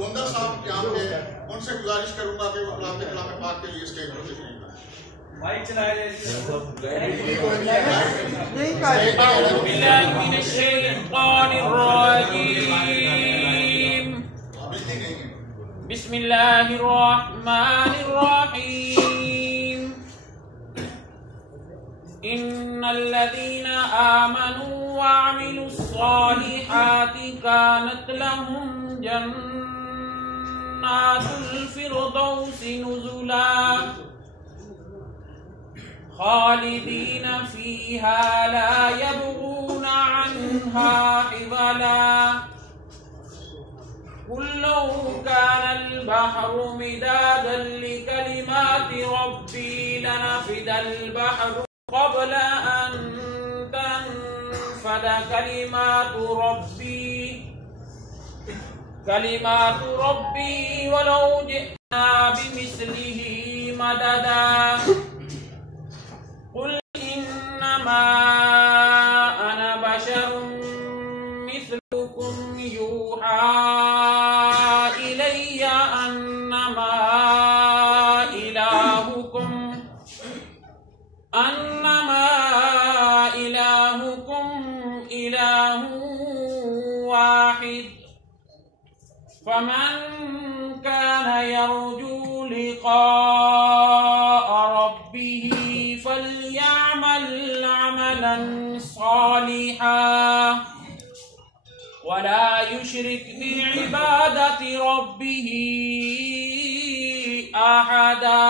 गोंदल साहब यहाँ पे, उनसे गुजारिश करूंगा कि वो खिलाफ कलाम पाक के लिए स्टेज पर तशरीफ लाएं। माइक चलाया जाए। बिस्मिल्लाहिर्रहमानिर्रहीम। इन्नल्लज़ीना आमनू व अमिलुस्सालिहाति कानत लहुम जन्नातुल फिरदौसि नुज़ुला खालिदीन फीहा ला यबगूना अन्हा हिवला। कुल लौ कानल बहरु मिदादन लिकलिमाति रब्बी लनफिदल बहरु क़ब्ल अन तनफ़द कलिमातु रब्बी वलौ जिअना बिमिस्लिही मददा। कुल इन्नमा अना बशरुम मिस्लुकुम यूहा इलैया अन्नमा इलाहुकुम इलाहु वाहिद। फमन कान यरजू लिक़ाअ रब्बिही फल्यअमल अमलन सालिहा वला युश्रिक बिइबादति रब्बिही अहदा।